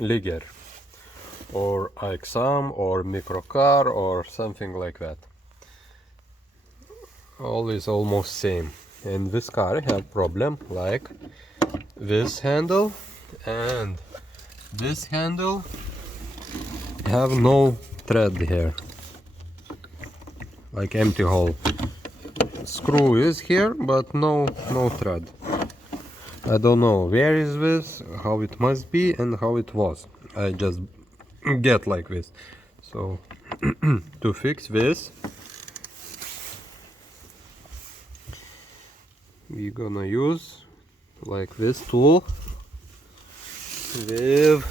Ligier or xtoo or microcar or something like that. All is almost same. And this car have problem like this handle and this handle have no thread here, like empty hole. Screw is here but no thread. I don't know where is this, how it must be and how it was. I just get like this. So to fix this we're gonna use like this tool with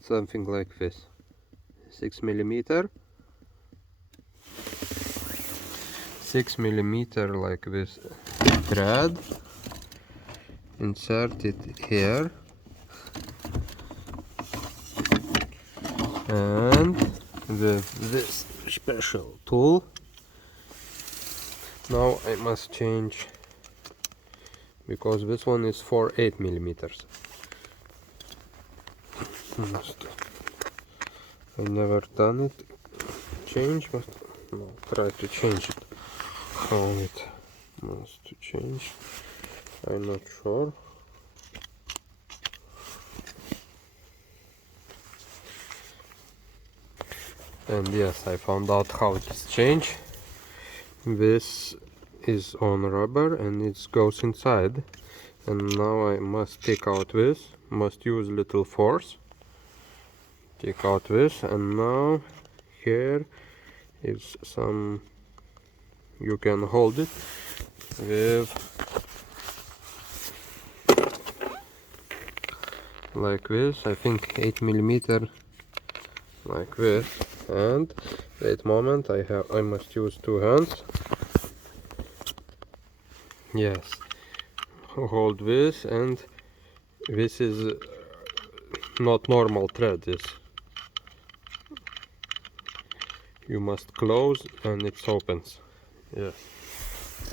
something like this, 6 millimeter like this thread. Insert it here and with this special tool. Now I must change, because this one is for 8 millimeters. I never done it change, but no, try to change it. How it must change, I'm not sure. And yes, I found out how it is changed. This is on rubber and it goes inside, and now I must take out this, must use little force, take out this, and now here is some, you can hold it with like this, I think 8 millimeter like this. And wait a moment, I must use two hands. Yes, hold this, and this is not normal thread. This you must close and it opens. Yes.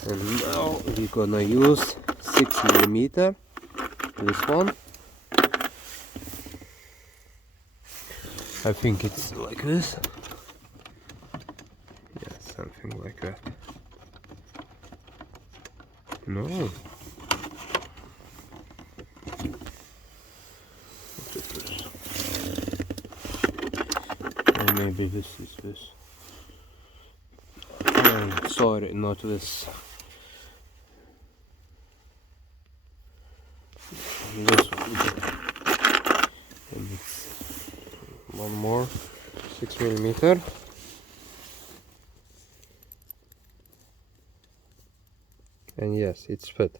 And now we're gonna use 6 millimeter, this one. I think it's like this. Yes, something like that. No. What is this? Or maybe this is this. Oh, sorry, not this. This one. And it's one more 6 millimeter. And yes, it's fit.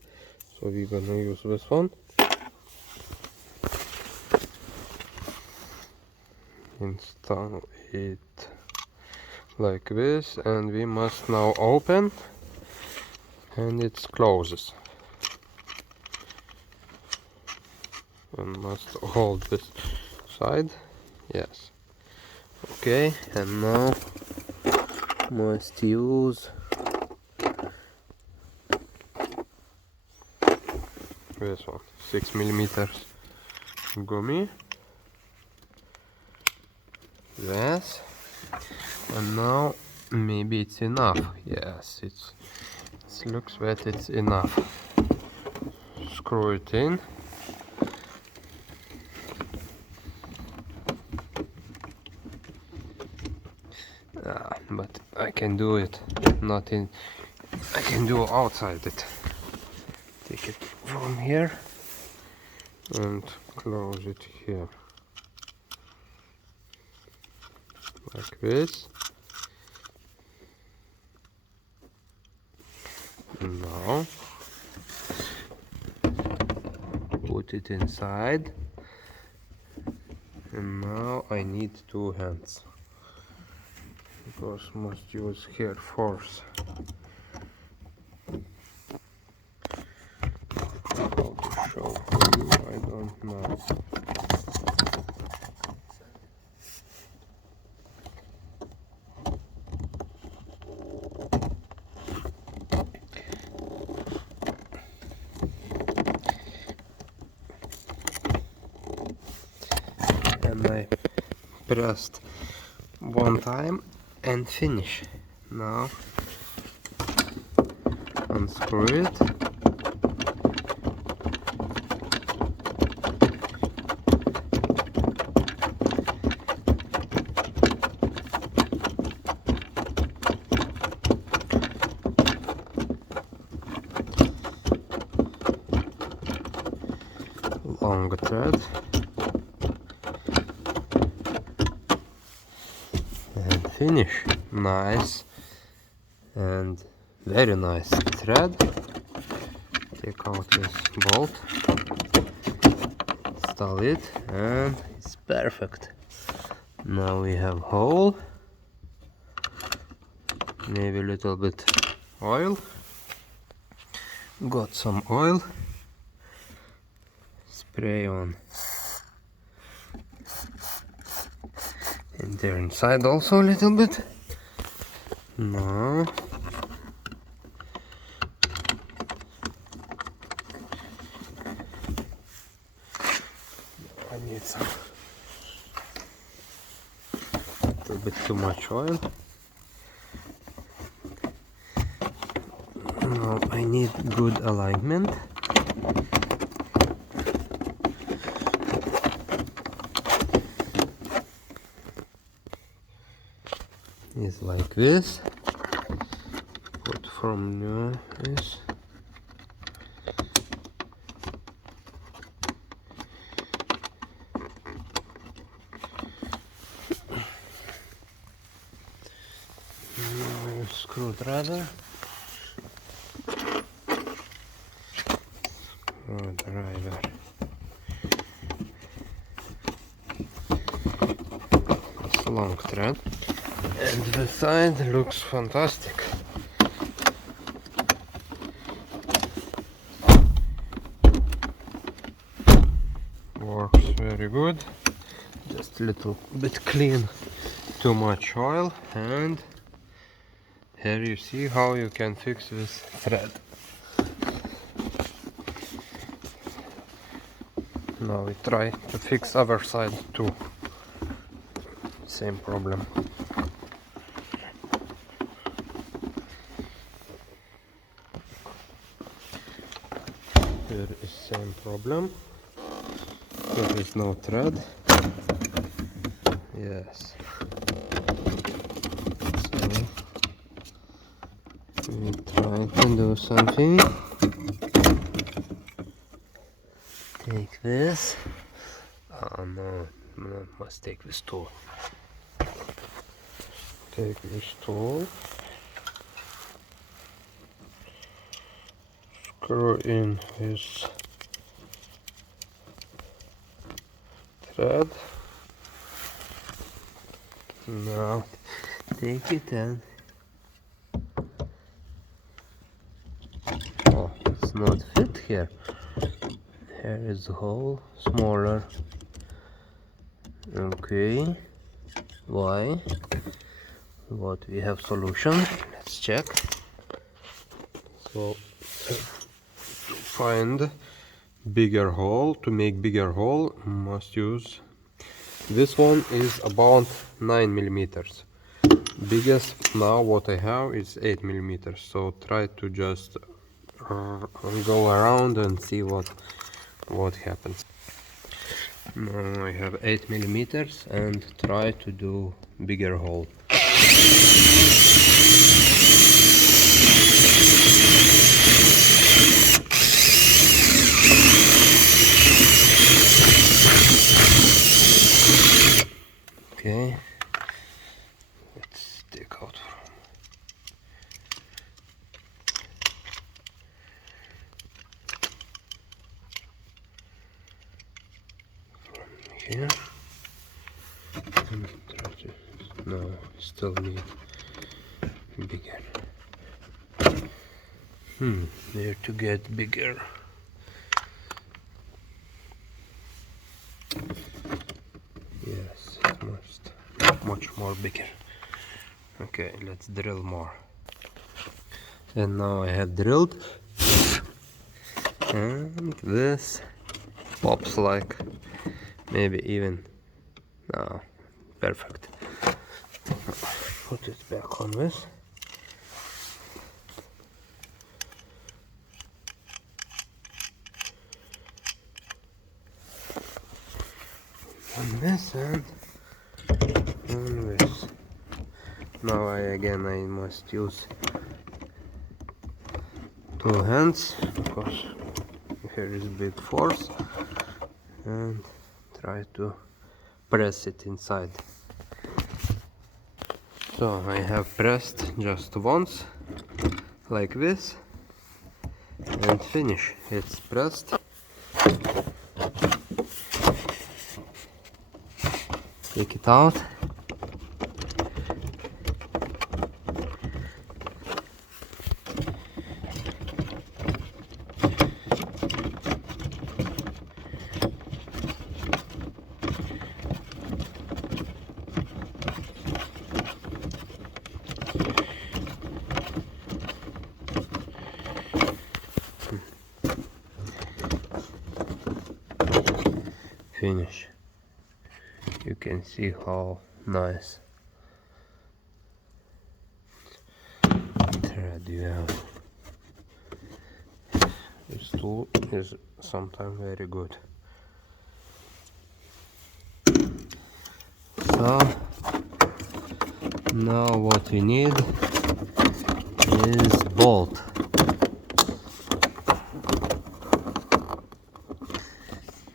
So we're gonna use this one. Install it like this, and we must now open, and it closes. And must hold this side. Yes. Okay, and now must use this one, 6 millimeters gummy. Yes. And now maybe it's enough. Yes, it looks that it's enough. Screw it in. But I can do it not in, I can do outside it. Take it from here and close it here like this. Now put it inside, and now I need two hands, because must use here force. How to show you, I don't know. and I pressed one time and finish. Now unscrew it. Long thread and finish. Nice and very nice thread. Take out this bolt, install it, and it's perfect. Now we have hole, maybe a little bit oil. Got some oil, spray on, and there inside also a little bit. Now I need some, a little bit too much oil. Now I need good alignment. It's like this. Put from this. Screwdriver. Screwdriver. It's a long thread. And the side looks fantastic. Works very good. Just a little bit clean. Too much oil, and here you see how you can fix this thread. Now we try to fix other side too. Same problem. Here is same problem. There is no thread. Yes. So we try to do something. Take this. Oh no, must take this tool. Take this tool. Screw in this thread. Now take it and oh, it's not fit here. Here is the hole, smaller. Okay, why? What we have solution? Let's check. So to find bigger hole, to make bigger hole, must use this one is about 9 millimeters. Biggest now what I have is 8 millimeters. So try to just go around and see what happens. Now I have 8 millimeters and try to do bigger hole. Okay, let's take out from here. No, still need bigger. Where to get bigger? Yes, it must much more bigger. Okay, let's drill more. And now I have drilled, and this pops like maybe even Now, perfect. Put it back on this. On this and on this. Now I must use two hands because here is a bit force, and try to press it inside. So I have pressed just once like this and finish. It's pressed. Take it out. Finish. You can see how nice thread you have. This tool is sometimes very good. So now what we need is bolt.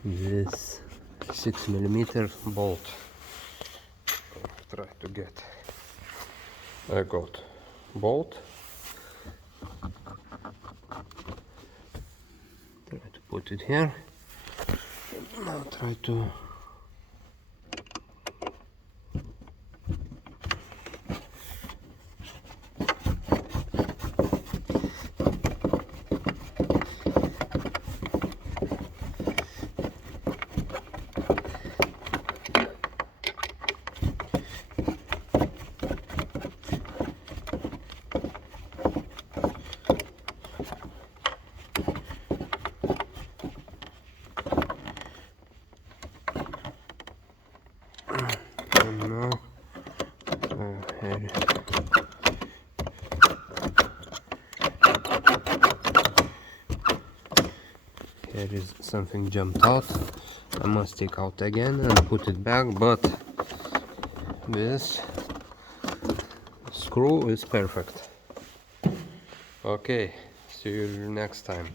This 6mm bolt. Try to get. I got bolt. Try to put it here. Now try to here is something jumped out. I must take out again and put it back, but this screw is perfect. Okay, see you next time.